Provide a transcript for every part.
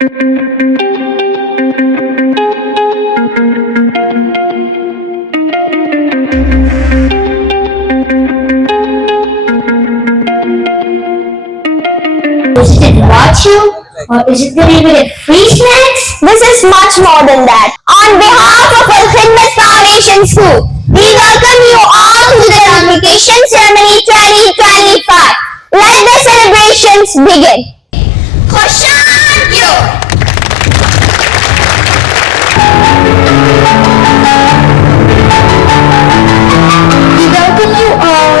Is it watch you? Or is it delivered free snacks? This is much more than that. On behalf of Al Khidmat Foundation School, we welcome you all to the Convocation Ceremony 2025. Let the celebrations begin. Khoshanyo! We welcome you all.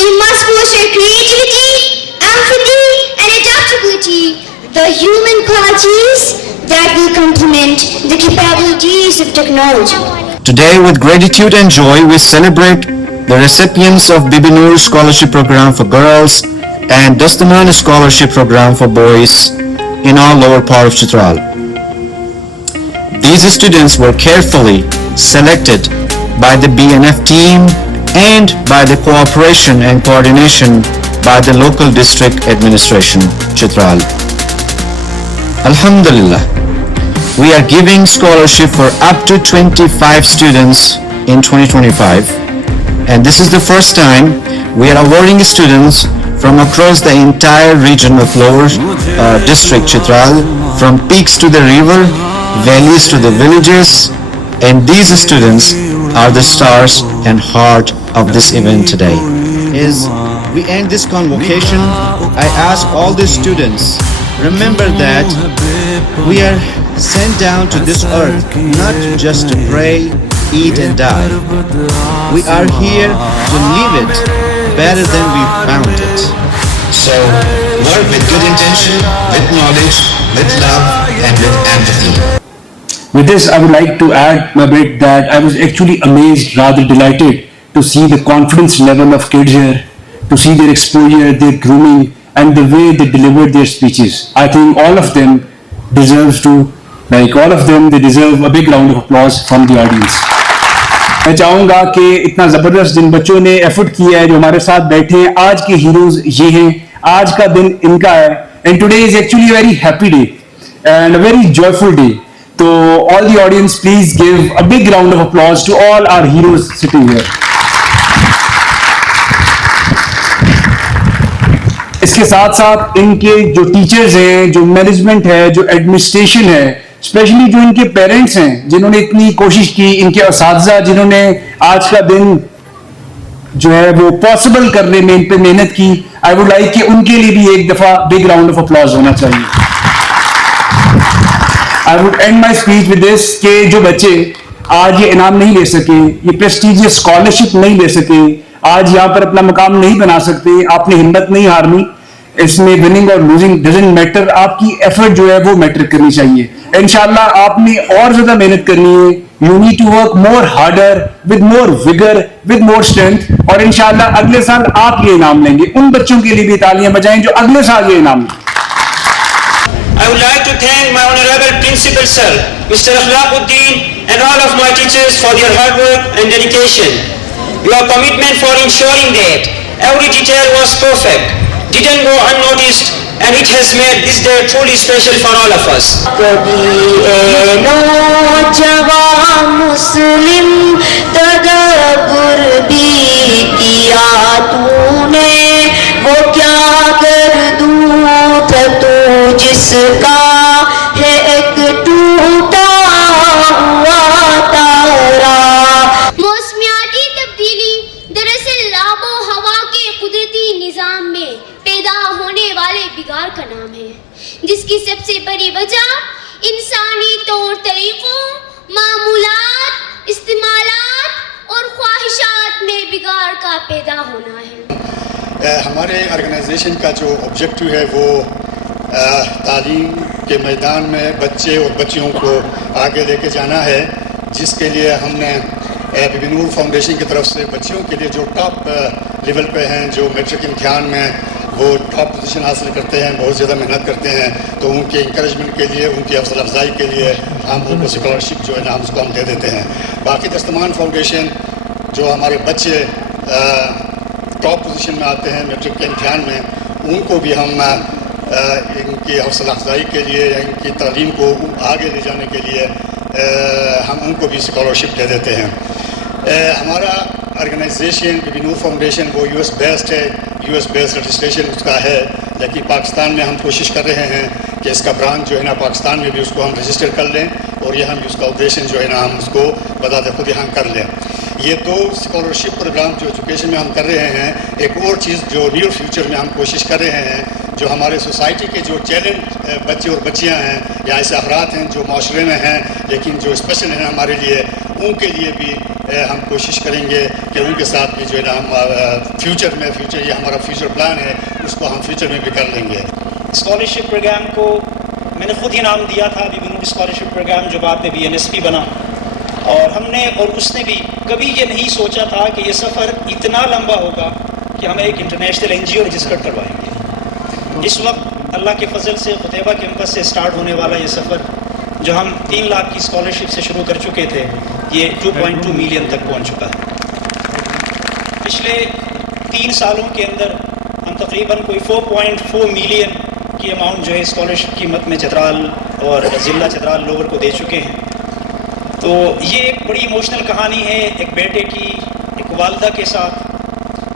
You must foster creativity, empathy, and adaptability, the human qualities that will complement the capabilities of technology. Today, with gratitude and joy, we celebrate the recipients of Bibi Noor Scholarship Program for Girls and Dastaman Scholarship Program for Boys in our lower part of Chitral. These students were carefully selected by the BNF team and by the cooperation and coordination by the local district administration, Chitral. Alhamdulillah. We are giving scholarship for up to 25 students in 2025, and this is the first time we are awarding students from across the entire region of lower district Chitral, from peaks to the river, valleys to the villages, and these students are the stars and heart of this event today. As we end this convocation, I ask all the students, remember that we are sent down to this earth not just to pray, eat and die. We are here to leave it better than we found it. So, work with good intention, with knowledge, with love and with empathy. With this, I would like to add a bit that I was actually amazed, rather delighted to see the confidence level of kids here, to see their exposure, their grooming, and the way they delivered their speeches. I think all of them deserve a big round of applause from the audience. میں چاہوں گا کہ اتنا زبردست جن بچوں نے effort کیا ہے جو ہمارے ساتھ بیٹھے ہیں آج کے ہیروز یہ ہیں آج کا دن ان کا ہے and today is actually a very happy day and a very joyful day to all the audience please give a big round of applause to all our heroes sitting here. اس کے ساتھ ساتھ ان کے جو ٹیچرز ہیں جو management ہے جو ایڈمنسٹریشن ہے اسپیشلی جو ان کے پیرنٹس ہیں جنہوں نے اتنی کوشش کی ان کے اساتذہ جنہوں نے آج کا دن جو ہے وہ پاسبل کرنے میں ان پہ محنت کی آئی ووڈ لائک کہ ان کے لیے بھی ایک دفعہ بگ راؤنڈ آف اپلاز ہونا چاہیے. I would and my speech with this کہ جو بچے آج یہ انعام نہیں لے سکے یہ پریسٹیجیس اسکالرشپ نہیں لے سکے آج یہاں پر اپنا مقام نہیں بنا سکتے آپ نے ہمت نہیں ہارنی اس میں وننگ اور لوزنگ ڈزنٹ میٹر آپ کی ایفرٹ جو ہے وہ میٹر کرنی چاہیے انشاءاللہ آپ نے اور زیادہ محنت کرنی ہے you need to work more harder with more vigour with more strength اور انشاءاللہ اگلے سال آپ یہ انعام لیں گے ان بچوں کے لیے بھی تالیاں بجائیں جو اگلے سال یہ انعام لیں. I would like to thank my honorable principal sir, Mr. Akhlaquddin, and all of my teachers for their hard work and dedication. Your commitment for ensuring that every detail was perfect didn't go unnoticed, and it has made this day truly special for all of us. کبھی اے نوجوان مسلم تدبر بھی کیا تو نے، وہ کیا گردوں تھا تو جس کا ہے ایک ٹوٹا ہوا تارا. موسمیاتی تبدیلی دراصل آب و ہوا کے قدرتی نظام میں پیدا ہونے والے بگاڑ کا نام ہے، جس کی سب سے بڑی وجہ انسانی طور طریقوں، معمولات، استعمالات اور خواہشات میں بگاڑ کا پیدا ہونا ہے. ہمارے آرگنائزیشن کا جو آبجیکٹو ہے وہ تعلیم کے میدان میں بچے اور بچیوں کو آگے لے کے جانا ہے، جس کے لیے ہم نے بی بی نور فاؤنڈیشن کی طرف سے بچیوں کے لیے جو ٹاپ لیول پہ ہیں، جو میٹرک امتحان میں وہ ٹاپ پوزیشن حاصل کرتے ہیں، بہت زیادہ محنت کرتے ہیں، تو ان کے انکریجمنٹ کے لیے، ان کی حوصلہ افزائی کے لیے ہم ان کو اسکالرشپ جو ہے نا ہم اس کو ہم دے دیتے ہیں. باقی دستمان فاؤنڈیشن جو ہمارے بچے ٹاپ پوزیشن میں آتے ہیں میٹرک کے امتحان میں، ان کو بھی ہم ان کی حوصلہ افزائی کے لیے یا ان کی تعلیم کو آگے لے جانے کے لیے ہم ان کو بھی اسکالرشپ دے دیتے ہیں. ہمارا organisation Bibi Noor foundation وہ یو ایس بیسڈ ہے، یو ایس بیسڈ رجسٹریشن اس کا ہے، لیکن پاکستان میں ہم کوشش کر رہے ہیں کہ اس کا برانچ جو ہے نا پاکستان میں بھی اس کو ہم رجسٹر کر لیں، اور یہ ہم اس کا آپریشن جو ہے نا ہم اس کو بذات خود یہاں کر لیں. یہ دو اسکالرشپ پروگرام جو ایجوکیشن میں ہم کر رہے ہیں، ایک اور چیز جو نیئر فیوچر میں ہم کوشش کر رہے ہیں، جو ہمارے سوسائٹی کے جو چیلنج بچے اور بچیاں ہیں یا ایسے افراد ہیں جو معاشرے میں ہیں لیکن جو اسپیشل ہیں ہمارے لیے، ان کے لیے بھی ہم کوشش کریں گے کہ ان کے ساتھ بھی جو ہے نا ہم فیوچر یہ ہمارا فیوچر پلان ہے، اس کو ہم فیوچر میں بھی کر لیں گے. اسکالرشپ پروگرام کو میں نے خود ہی نام دیا تھا Bibi Noor scholarship programme, جو بعد میں BNSP بنا، اور ہم نے اور اس نے بھی کبھی یہ نہیں سوچا تھا کہ یہ سفر اتنا لمبا ہوگا کہ ہم ایک انٹرنیشنل NGO رجسٹر کروائیں گے. اس وقت اللہ کے فضل سے قطیبہ کیمپس سے سٹارٹ ہونے والا یہ سفر، جو ہم 3 لاکھ کی اسکالرشپ سے شروع کر چکے تھے، یہ 2.2 ملین تک پہنچ چکا ہے. پچھلے 3 سالوں کے اندر ہم تقریباً کوئی 4.4 ملین کی اماؤنٹ جو ہے اسکالرشپ قیمت میں چترال اور ضلع چترال لوور کو دے چکے ہیں. تو یہ ایک بڑی ایموشنل کہانی ہے ایک بیٹے کی، ایک والدہ کے ساتھ،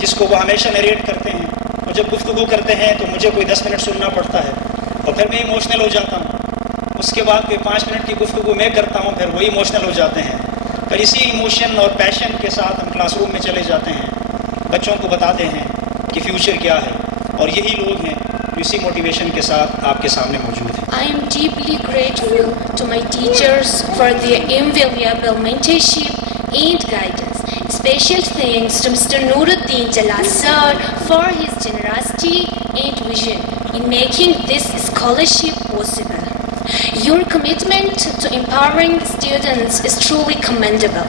جس کو وہ ہمیشہ نیریٹ کرتے ہیں. وہ جب گفتگو کرتے ہیں تو مجھے کوئی 10 منٹ سننا پڑتا ہے اور پھر میں ایموشنل ہو جاتا ہوں. اس کے بعد کوئی 5 منٹ کی گفتگو میں کرتا ہوں، پھر وہی ایموشنل ہو جاتے ہیں. پھر اسی ایموشن اور پیشن کے ساتھ ہم کلاس روم میں چلے جاتے ہیں، بچوں کو بتاتے ہیں کہ فیوچر کیا ہے، اور یہی لوگ ہیں جو اسی موٹیویشن کے ساتھ آپ کے سامنے موجود ہیں. I am deeply grateful to my teachers for their invaluable mentorship and guidance. Special thanks to Mr. Nuruddin Jalal sir for his generosity and vision in making this scholarship possible. Your commitment to empowering students is truly commendable.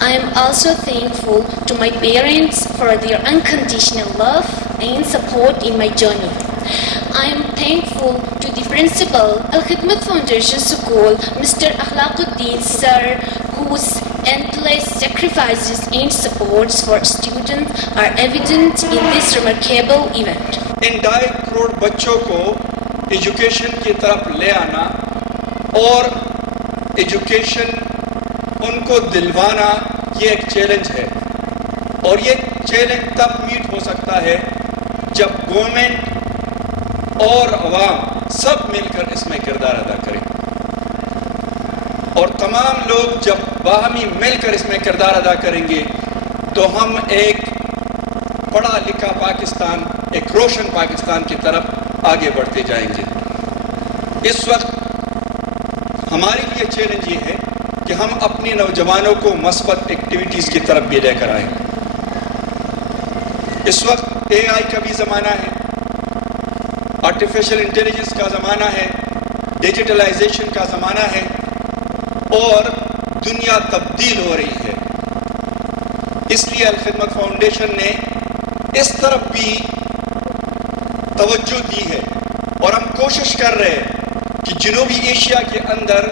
I am also thankful to my parents for their unconditional love and support in my journey. I am thankful to the principal, Al-Khidmat Foundation School, Mr. Akhlaquddin sir, whose endless sacrifices and supports for students are evident in this remarkable event. ان 2.5 کروڑ بچوں کو education کی طرف لے آنا اور education ان کو دلوانا، یہ ایک چیلنج ہے، اور یہ چیلنج تب میٹ ہو سکتا ہے جب گورنمنٹ اور عوام سب مل کر اس میں کردار ادا کریں، اور تمام لوگ جب باہمی مل کر اس میں کردار ادا کریں گے تو ہم ایک پڑھا لکھا پاکستان، ایک روشن پاکستان کی طرف آگے بڑھتے جائیں گے. اس وقت ہمارے لیے چیلنج یہ ہے کہ ہم اپنی نوجوانوں کو مثبت ایکٹیویٹیز کی طرف بھی لے کر آئیں. اس وقت AI کا بھی زمانہ ہے، آرٹیفیشل انٹیلیجنس کا زمانہ ہے، ڈیجیٹلائزیشن کا زمانہ ہے، اور دنیا تبدیل ہو رہی ہے. اس لیے الخدمت فاؤنڈیشن نے اس طرف بھی توجہ دی ہے، اور ہم کوشش کر رہے ہیں کہ جنوبی ایشیا کے اندر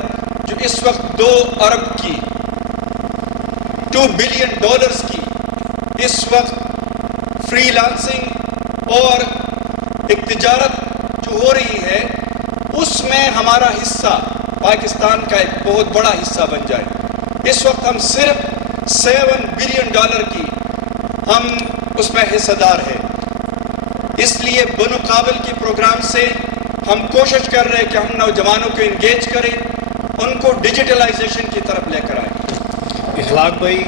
جو اس وقت 2 ارب کی $2 بلین کی اس وقت فری لانسنگ اور ایک تجارت جو ہو رہی ہے، اس میں ہمارا حصہ پاکستان کا ایک بہت بڑا حصہ بن جائے. اس وقت ہم صرف $7 بلین کی ہم اس میں حصہ دار ہیں. اس لیے بنقابل کے پروگرام سے ہم کوشش کر رہے ہیں کہ ہم نوجوانوں کو انگیج کریں، ان کو ڈیجیٹلائزیشن کی طرف لے کر آئیں. اخلاق بھائی،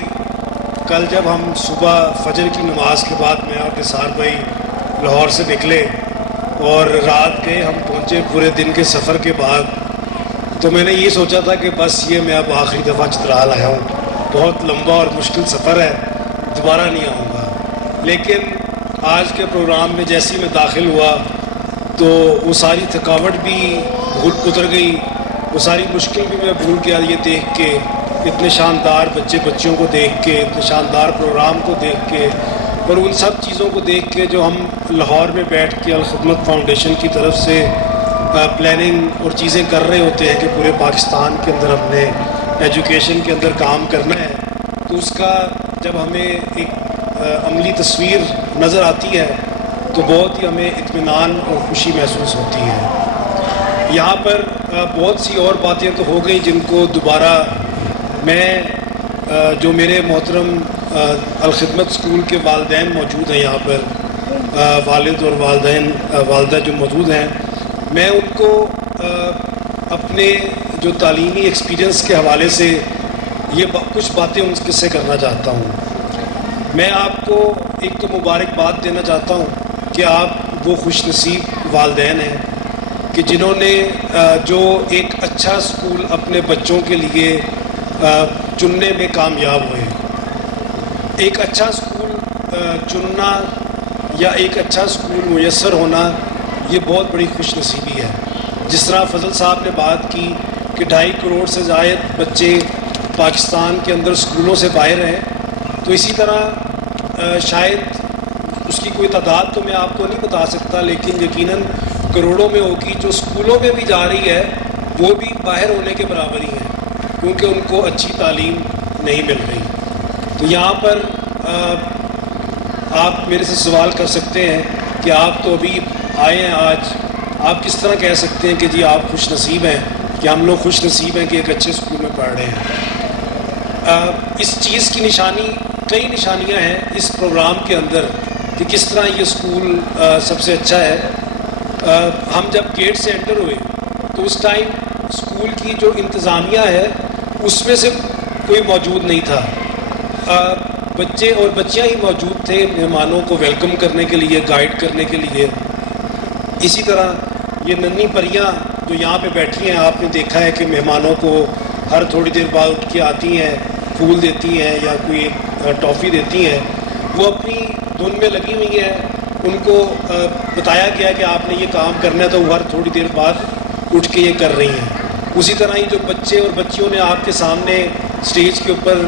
کل جب ہم صبح فجر کی نماز کے بعد میں اور نثار بھائی لاہور سے نکلے اور رات کے ہم پہنچے پورے دن کے سفر کے بعد، تو میں نے یہ سوچا تھا کہ بس یہ میں اب آخری دفعہ چترال آیا ہوں، بہت لمبا اور مشکل سفر ہے، دوبارہ نہیں آؤں گا. لیکن آج کے پروگرام میں جیسے ہی میں داخل ہوا تو وہ ساری تھکاوٹ بھی بھول اتر گئی، وہ ساری مشکل بھی میں بھول گیا. یہ دیکھ کے اتنے شاندار بچیوں کو دیکھ کے، اتنے شاندار پروگرام کو دیکھ کے، اور ان سب چیزوں کو دیکھ کے جو ہم لاہور میں بیٹھ کے الخدمت فاؤنڈیشن کی طرف سے پلاننگ اور چیزیں کر رہے ہوتے ہیں کہ پورے پاکستان کے اندر ہم نے ایجوکیشن کے اندر کام کرنا ہے، تو اس کا جب ہمیں ایک عملی تصویر نظر آتی ہے تو بہت ہی ہمیں اطمینان اور خوشی محسوس ہوتی ہے. یہاں پر بہت سی اور باتیں تو ہو گئی جن کو دوبارہ میں جو میرے محترم الخدمت اسکول کے والدین موجود ہیں یہاں پر، والد اور والدہ جو موجود ہیں، میں ان کو اپنے جو تعلیمی ایکسپیرینس کے حوالے سے یہ کچھ باتیں ان سے کرنا چاہتا ہوں. میں آپ کو ایک تو مبارکباد دینا چاہتا ہوں کہ آپ وہ خوش نصیب والدین ہیں کہ جنہوں نے جو ایک اچھا اسکول اپنے بچوں کے لیے چننے میں کامیاب ہوئے. ایک اچھا اسکول چننا یا ایک اچھا اسکول میسر ہونا یہ بہت بڑی خوش نصیبی ہے. جس طرح فضل صاحب نے بات کی کہ 2.5 کروڑ سے زائد بچے پاکستان کے اندر اسکولوں سے باہر ہیں، تو اسی طرح شاید اس کی کوئی تعداد تو میں آپ کو نہیں بتا سکتا، لیکن یقیناً کروڑوں میں ہوگی جو اسکولوں میں بھی جا رہی ہے، وہ بھی باہر ہونے کے برابر ہی ہیں کیونکہ ان کو اچھی تعلیم نہیں مل رہی. تو یہاں پر آپ میرے سے سوال کر سکتے ہیں کہ آپ تو ابھی آئے ہیں آج، آپ کس طرح کہہ سکتے ہیں کہ جی آپ خوش نصیب ہیں، کہ ہم لوگ خوش نصیب ہیں کہ ایک اچھے اسکول میں پڑھ رہے ہیں. اس چیز کی کئی نشانیاں ہیں اس پروگرام کے اندر کہ کس طرح یہ اسکول سب سے اچھا ہے. ہم جب گیٹ سے انٹر ہوئے تو اس ٹائم اسکول کی جو انتظامیہ ہے اس میں سے کوئی موجود نہیں تھا، بچے اور بچیاں ہی موجود تھے مہمانوں کو ویلکم کرنے کے لیے، گائیڈ کرنے کے لیے. اسی طرح یہ ننھی پریاں جو یہاں پہ بیٹھی ہیں، آپ نے دیکھا ہے کہ مہمانوں کو ہر تھوڑی دیر بعد اٹھ کے آتی ہیں، پھول دیتی ہیں یا کوئی ٹافی دیتی ہیں. وہ اپنی دھن میں لگی ہوئی ہیں، ان کو بتایا گیا کہ آپ نے یہ کام کرنا ہے تو وہ ہر تھوڑی دیر بعد اٹھ کے یہ کر رہی ہیں. اسی طرح ہی جو بچے اور بچیوں نے آپ کے سامنے اسٹیج کے اوپر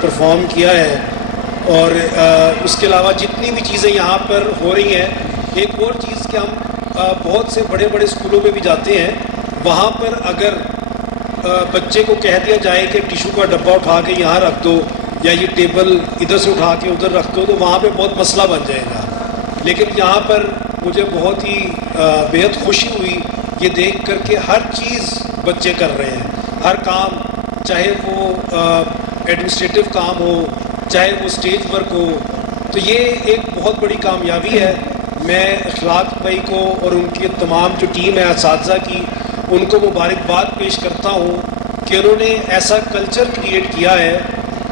پرفارم کیا ہے، اور اس کے علاوہ جتنی بھی چیزیں یہاں پر ہو رہی ہیں. ایک اور چیز کہ ہم بہت سے بڑے بڑے اسکولوں میں بھی جاتے ہیں، وہاں پر اگر بچے کو کہہ دیا جائے کہ ٹیشو کا ڈبہ اٹھا کے یہاں رکھ دو یا یہ ٹیبل ادھر سے اٹھا کے ادھر رکھ دو، تو وہاں پہ بہت مسئلہ بن جائے گا. لیکن یہاں پر مجھے بہت ہی بےحد خوشی ہوئی یہ دیکھ کر کے ہر چیز بچے کر رہے ہیں، ہر کام، چاہے وہ ایڈمنسٹریٹو کام ہو، چاہے وہ اسٹیج ورک ہو. تو یہ ایک بہت بڑی کامیابی ہے. میں اخلاق بھائی کو اور ان کی تمام جو ٹیم ہے اساتذہ کی، ان کو مبارکباد پیش کرتا ہوں کہ انہوں نے ایسا کلچر کریٹ کیا ہے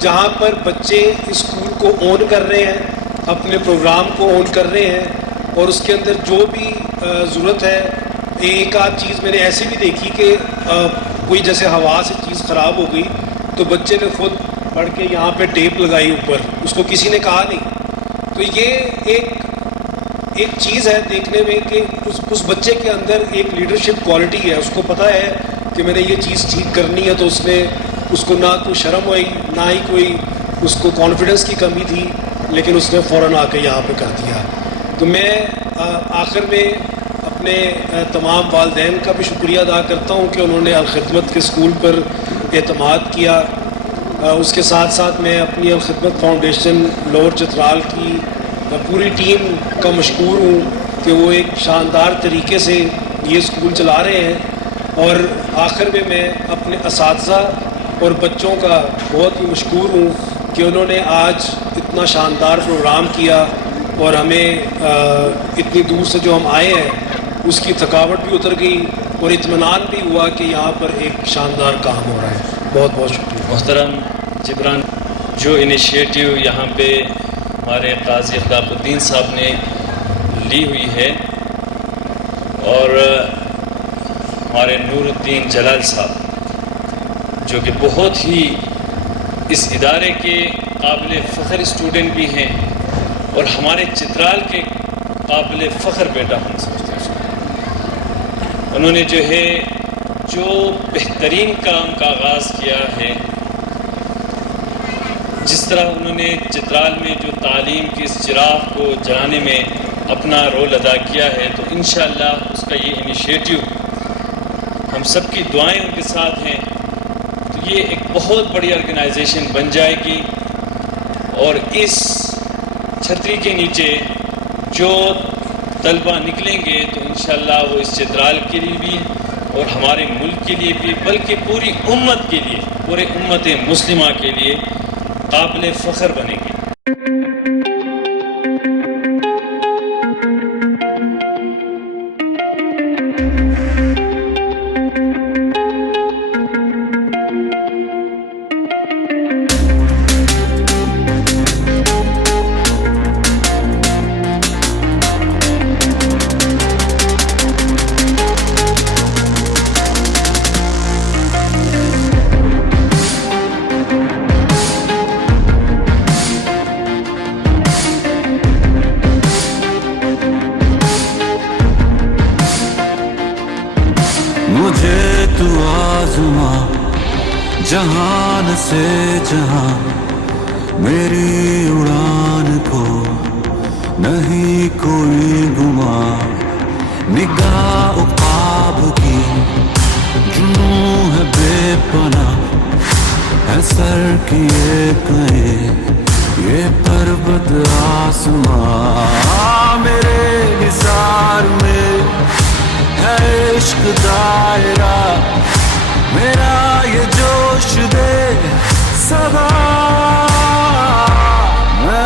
جہاں پر بچے اسکول کو اون کر رہے ہیں، اپنے پروگرام کو اون کر رہے ہیں، اور اس کے اندر جو بھی ضرورت ہے. ایک آدھ چیز میں نے ایسی بھی دیکھی کہ کوئی جیسے ہوا سے چیز خراب ہو گئی تو بچے نے خود پڑھ کے یہاں پہ ٹیپ لگائی اوپر، اس کو کسی نے کہا نہیں. تو یہ ایک چیز ہے دیکھنے میں کہ اس بچے کے اندر ایک لیڈرشپ کوالٹی ہے. اس کو پتہ ہے کہ میں نے یہ چیز ٹھیک کرنی ہے، تو اس کو نہ کوئی شرم ہوئی، نہ ہی کوئی اس کو کانفیڈنس کی کمی تھی، لیکن اس نے فوراً آ کے یہاں پہ کر دیا. تو میں آخر میں اپنے تمام والدین کا بھی شکریہ ادا کرتا ہوں کہ انہوں نے الخدمت کے اسکول پر اعتماد کیا. اس کے ساتھ ساتھ میں اپنی الخدمت فاؤنڈیشن لوور چترال کی پوری ٹیم کا مشکور ہوں کہ وہ ایک شاندار طریقے سے یہ اسکول چلا رہے ہیں. اور آخر میں اپنے اساتذہ اور بچوں کا بہت ہی مشکور ہوں کہ انہوں نے آج اتنا شاندار پروگرام کیا اور ہمیں اتنی دور سے جو ہم آئے ہیں اس کی تھکاوٹ بھی اتر گئی اور اطمینان بھی ہوا کہ یہاں پر ایک شاندار کام ہو رہا ہے. بہت بہت شکریہ. محترم جبران، جو انیشیٹو یہاں پہ ہمارے قاضی اخلاق الدین صاحب نے لی ہوئی ہے اور ہمارے نور الدین جلال صاحب جو کہ بہت ہی اس ادارے کے قابل فخر اسٹوڈنٹ بھی ہیں اور ہمارے چترال کے قابل فخر بیٹا ہم سمجھتے ہیں، انہوں نے جو ہے جو بہترین کام کا آغاز کیا ہے، جس طرح انہوں نے چترال میں جو تعلیم کی اس چراغ کو جلانے میں اپنا رول ادا کیا ہے، تو انشاءاللہ اس کا یہ انیشیٹو ہم سب کی دعائیں ان کے ساتھ ہیں تو یہ ایک بہت بڑی آرگنائزیشن بن جائے گی. اور اس چھتری کے نیچے جو طلبہ نکلیں گے تو انشاءاللہ وہ اس چترال کے لیے بھی اور ہمارے ملک کے لیے بھی بلکہ پوری امت کے لیے، پورے امت مسلمہ کے لیے قابل فخر بنیں گے. مجھے تو آزما جہان سے جہاں، میری اڑان کو نہیں کوئی گما. نگاہ عقاب کی جنوں ہے بے پناہ، ہے سر کیے کہیں یہ پربت آسماں. میرے نثار میں ہے عشق دائرہ، میرا یہ جوش دے صدا. میں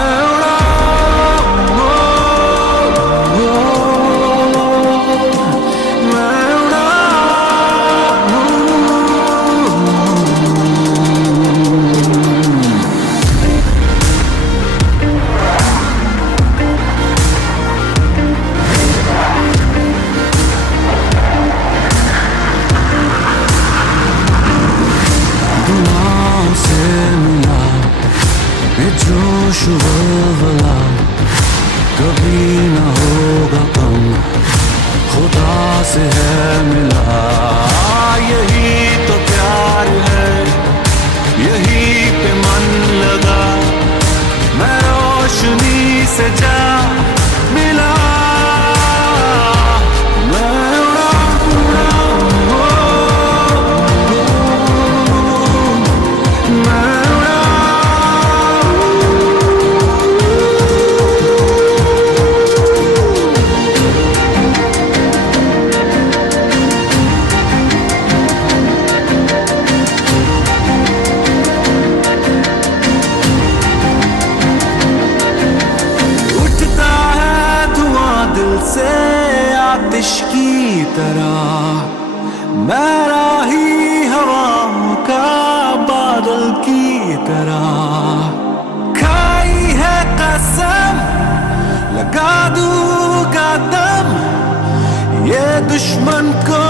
جوش ولولہ کبھی نہ ہوگا کم، خدا سے ہے ملا. یہی تو پیار ہے، یہی پہ من لگا، میں روشنی سے جا ملا. آتش کی طرح میں راہی ہواؤں کا بادل کی طرح، کھائی ہے قسم لگا دوں گا دم یہ دشمن کو